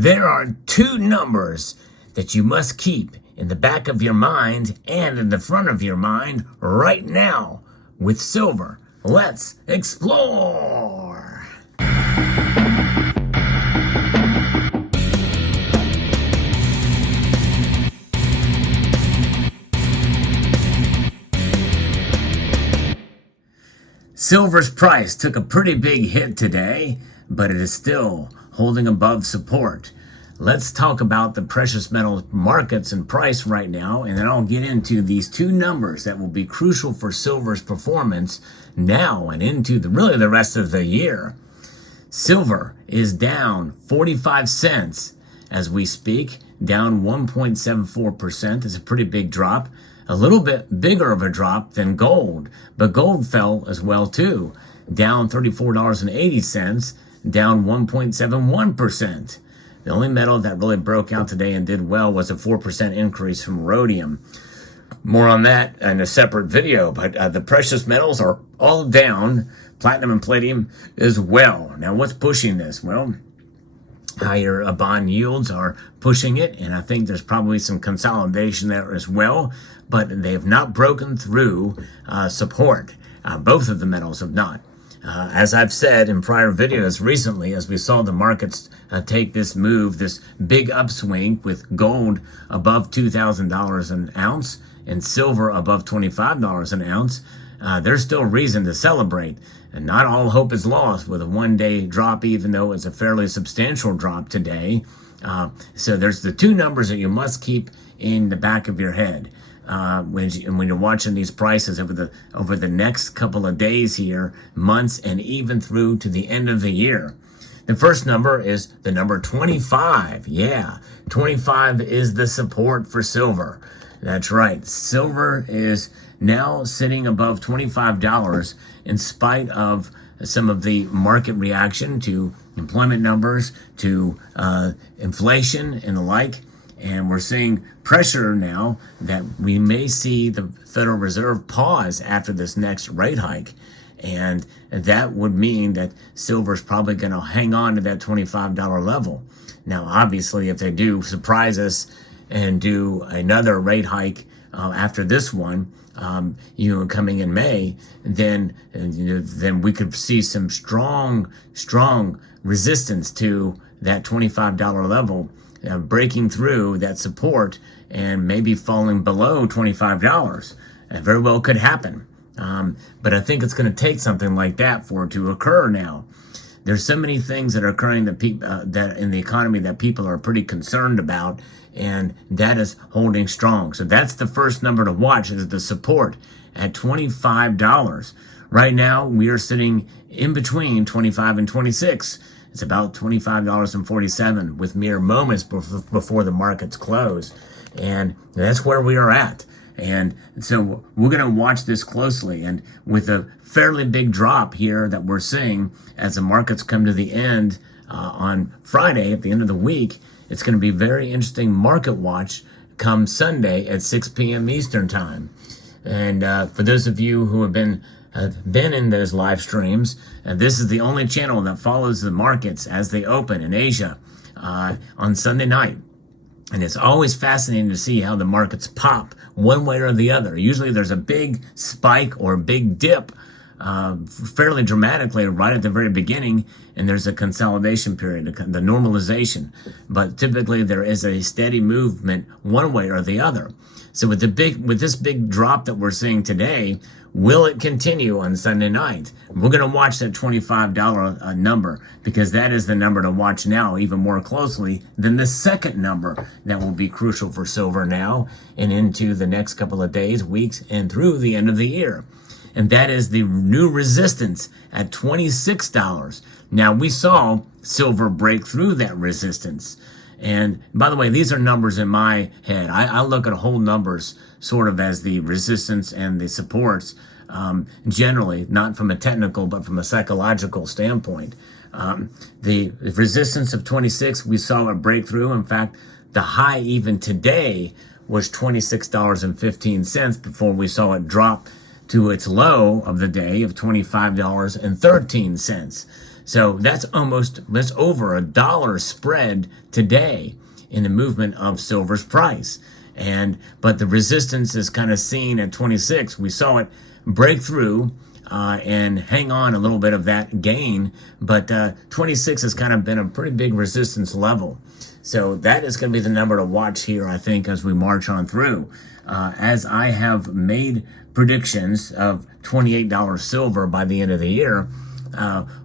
There are two numbers that you must keep in the back of your mind and in the front of your mind right now with silver. Let's explore. Silver's price took a pretty big hit today, but it is still holding above support. Let's talk about the precious metal markets and price right now, and then I'll get into these two numbers that will be crucial for silver's performance now and into the rest of the year. Silver is down 45 cents as we speak, down 1.74%. It's a pretty big drop. A little bit bigger of a drop than gold, but gold fell as well too, down $34.80, down 1.71%. The only metal that really broke out today and did well was a 4% increase from rhodium. More on that in a separate video, but the precious metals are all down, platinum and palladium as well. Now what's pushing this? Well, higher bond yields are pushing it, and I think there's probably some consolidation there as well, but they have not broken through support. Both of the metals have not. As I've said in prior videos recently, as we saw the markets take this move, this big upswing with gold above $2,000 an ounce and silver above $25 an ounce, there's still reason to celebrate. And not all hope is lost with a one-day drop, even though it's a fairly substantial drop today. So there's the two numbers that you must keep in the back of your head when you're watching these prices over the next couple of days here, months, and even through to the end of the year. The first number is the number 25. Yeah, 25 is the support for silver. That's right. Silver is now sitting above $25 in spite of some of the market reaction to employment numbers, to inflation and the like. And we're seeing pressure now that we may see the Federal Reserve pause after this next rate hike. And that would mean that silver's probably going to hang on to that $25 level. Now, obviously, if they do surprise us and do another rate hike after this one, coming in May, then we could see some strong resistance to that $25 level, breaking through that support and maybe falling below $25. It very well could happen. But I think it's going to take something like that for it to occur now. There's so many things that are occurring that in the economy that people are pretty concerned about, and that is holding strong. So that's the first number to watch, is the support at $25. Right now, we are sitting in between 25 and 26. It's about $25.47 with mere moments before the markets close. And that's where we are at. And so we're going to watch this closely. And with a fairly big drop here that we're seeing as the markets come to the end on Friday at the end of the week, it's going to be very interesting market watch come Sunday at 6 p.m. Eastern time. And for those of you who have been in those live streams, this is the only channel that follows the markets as they open in Asia on Sunday night. And it's always fascinating to see how the markets pop one way or the other. Usually there's a big spike or a big dip fairly dramatically right at the very beginning, and there's a consolidation period, the normalization. But typically there is a steady movement one way or the other. So with this big drop that we're seeing today, will it continue on Sunday night? We're going to watch that $25 number, because that is the number to watch now even more closely than the second number that will be crucial for silver now and into the next couple of days, weeks, and through the end of the year. And that is the new resistance at $26. Now, we saw silver break through that resistance. And by the way, these are numbers in my head. I look at whole numbers sort of as the resistance and the supports, generally, not from a technical, but from a psychological standpoint. The resistance of 26, we saw a breakthrough. In fact, the high even today was $26.15 before we saw it drop to its low of the day of $25.13. So that's over $1 spread today in the movement of silver's price. But the resistance is kind of seen at 26. We saw it break through and hang on a little bit of that gain, but 26 has kind of been a pretty big resistance level. So that is going to be the number to watch here, I think, as we march on through. As I have made predictions of $28 silver by the end of the year,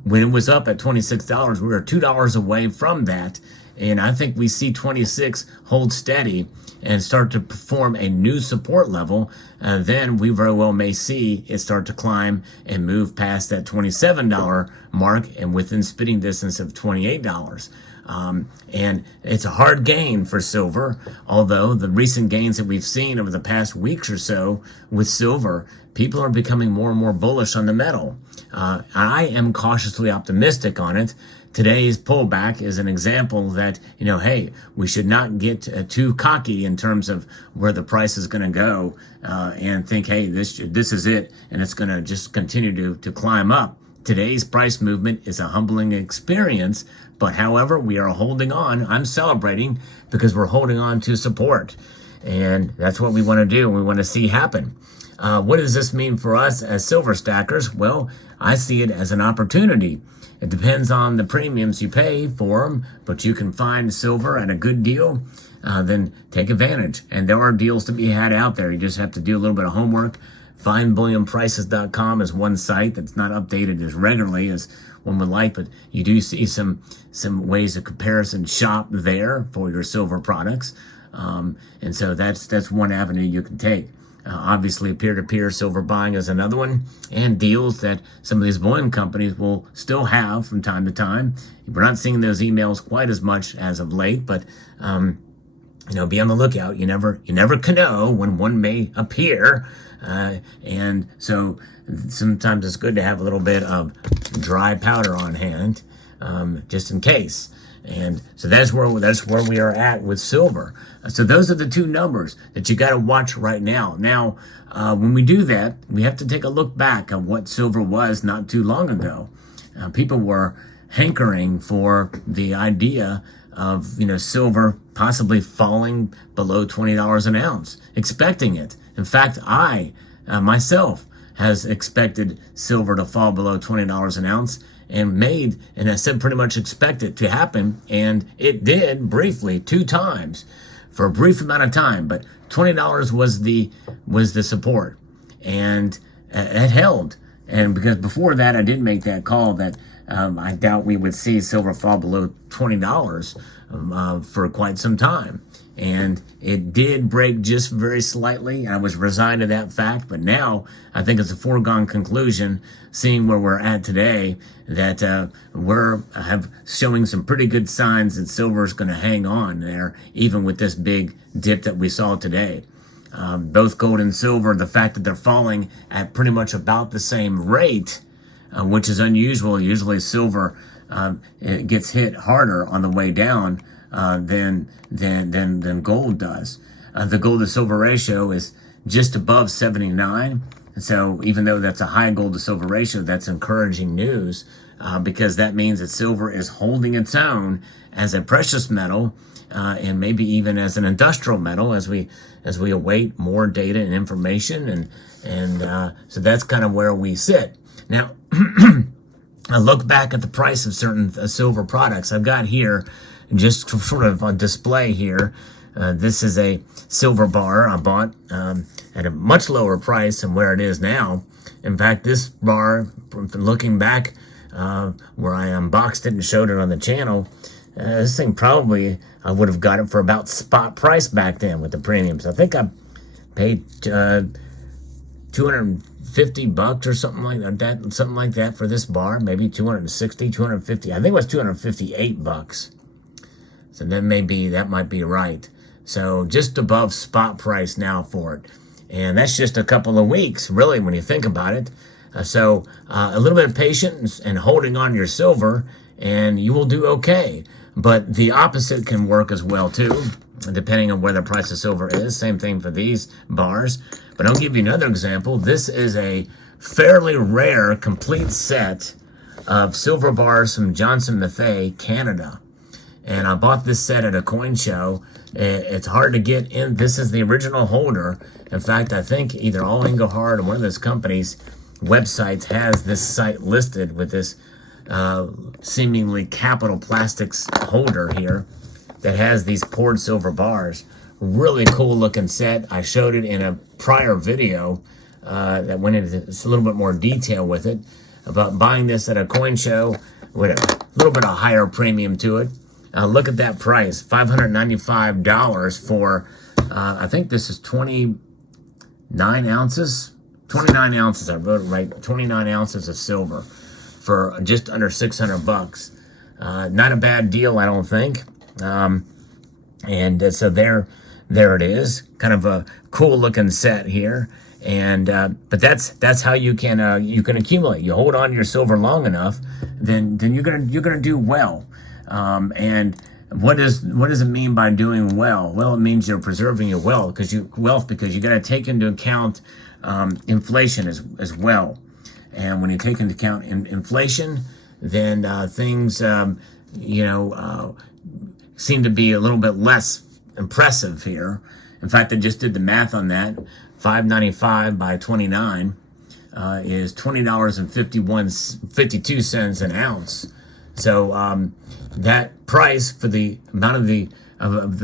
when it was up at $26, we were $2 away from that. And I think we see 26 hold steady and start to perform a new support level. Then we very well may see it start to climb and move past that $27 mark and within spitting distance of $28. And it's a hard gain for silver, although the recent gains that we've seen over the past weeks or so with silver, people are becoming more and more bullish on the metal. I am cautiously optimistic on it. Today's pullback is an example that, hey, we should not get too cocky in terms of where the price is going to go and think, hey, this is it, and it's going to just continue to climb up. Today's price movement is a humbling experience, but however, we are holding on. I'm celebrating because we're holding on to support, and that's what we want to do. We want to see happen. What does this mean for us as silver stackers? Well, I see it as an opportunity. It depends on the premiums you pay for them, but you can find silver at a good deal, then take advantage. And there are deals to be had out there. You just have to do a little bit of homework. FindBullionPrices.com is one site that's not updated as regularly as one would like, but you do see some ways of comparison shop there for your silver products. And so that's one avenue you can take. Obviously, peer-to-peer silver buying is another one, and deals that some of these bullion companies will still have from time to time. We're not seeing those emails quite as much as of late, but be on the lookout. You never can know when one may appear, and so sometimes it's good to have a little bit of dry powder on hand, just in case. And so that's where we are at with silver. So those are the two numbers that you got to watch right now. Now, when we do that, we have to take a look back at what silver was not too long ago. People were hankering for the idea of silver possibly falling below $20 an ounce, expecting it. In fact, I myself has expected silver to fall below $20 an ounce. And I said pretty much expect it to happen, and it did briefly 2 times for a brief amount of time. But $20 was the support, and it held. And because before that, I did make that call that I doubt we would see silver fall below $20 for quite some time. And it did break just very slightly. I was resigned to that fact, but now I think it's a foregone conclusion, seeing where we're at today, that have showing some pretty good signs that silver is going to hang on there, even with this big dip that we saw today. Both gold and silver, the fact that they're falling at pretty much about the same rate, which is unusual. Usually silver it gets hit harder on the way down than gold does. The gold to silver ratio is just above 79. And so even though that's a high gold to silver ratio, that's encouraging news because that means that silver is holding its own as a precious metal and maybe even as an industrial metal as we await more data and information. And so that's kind of where we sit. Now, I look back at the price of certain silver products. I've got here just sort of on display here. This is a silver bar I bought at a much lower price than where it is now. In fact, this bar, looking back where I unboxed it and showed it on the channel, this thing probably I would have got it for about spot price back then with the premiums. I think I paid $250 or something like that for this bar, maybe 260, 250. I think it was $258. So that might be right. So just above spot price now for it. And that's just a couple of weeks, really, when you think about it. So a little bit of patience and holding on your silver, and you will do okay. But the opposite can work as well, too, depending on where the price of silver is. Same thing for these bars. But I'll give you another example. This is a fairly rare complete set of silver bars from Johnson Matthey, Canada. And I bought this set at a coin show. It's hard to get in. This is the original holder. In fact, I think either All Engelhard or one of those companies' websites has this site listed with this seemingly Capital Plastics holder here that has these poured silver bars. Really cool looking set. I showed it in a prior video that went into a little bit more detail with it about buying this at a coin show with a little bit of higher premium to it. Look at that price, $595 for, I think this is 29 ounces. 29 ounces, I wrote it right, 29 ounces of silver for just under 600 bucks. Not a bad deal, I don't think. And so there it is, kind of a cool looking set here. And but that's how you can accumulate. You hold on to your silver long enough, then you're gonna do well. And what does it mean by doing well? Well, it means you're preserving your wealth because you got to take into account inflation as well. And when you take into account inflation, then things seem to be a little bit less impressive here. In fact, I just did the math on that. $5.95 by 29 is $20.52 an ounce. So that price for the amount of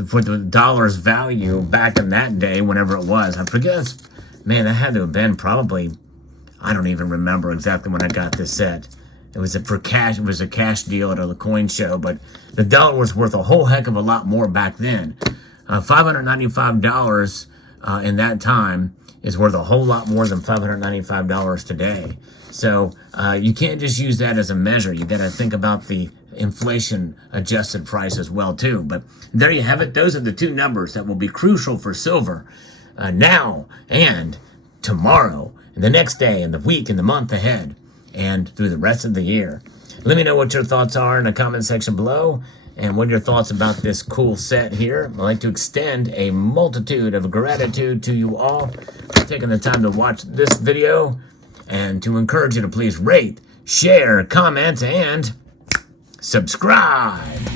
for the dollar's value back in that day, whenever it was, I forget. Man, that had to have been probably, I don't even remember exactly when I got this set. It was for cash. It was a cash deal at a coin show, but the dollar was worth a whole heck of a lot more back then. $595 in that time is worth a whole lot more than $595 today. So you can't just use that as a measure. You got to think about the inflation adjusted price as well too. But there you have it. Those are the two numbers that will be crucial for silver now and tomorrow, and the next day, and the week, and the month ahead, and through the rest of the year. Let me know what your thoughts are in the comment section below, and what are your thoughts about this cool set here. I'd like to extend a multitude of gratitude to you all for taking the time to watch this video, and to encourage you to please rate, share, comment, and subscribe.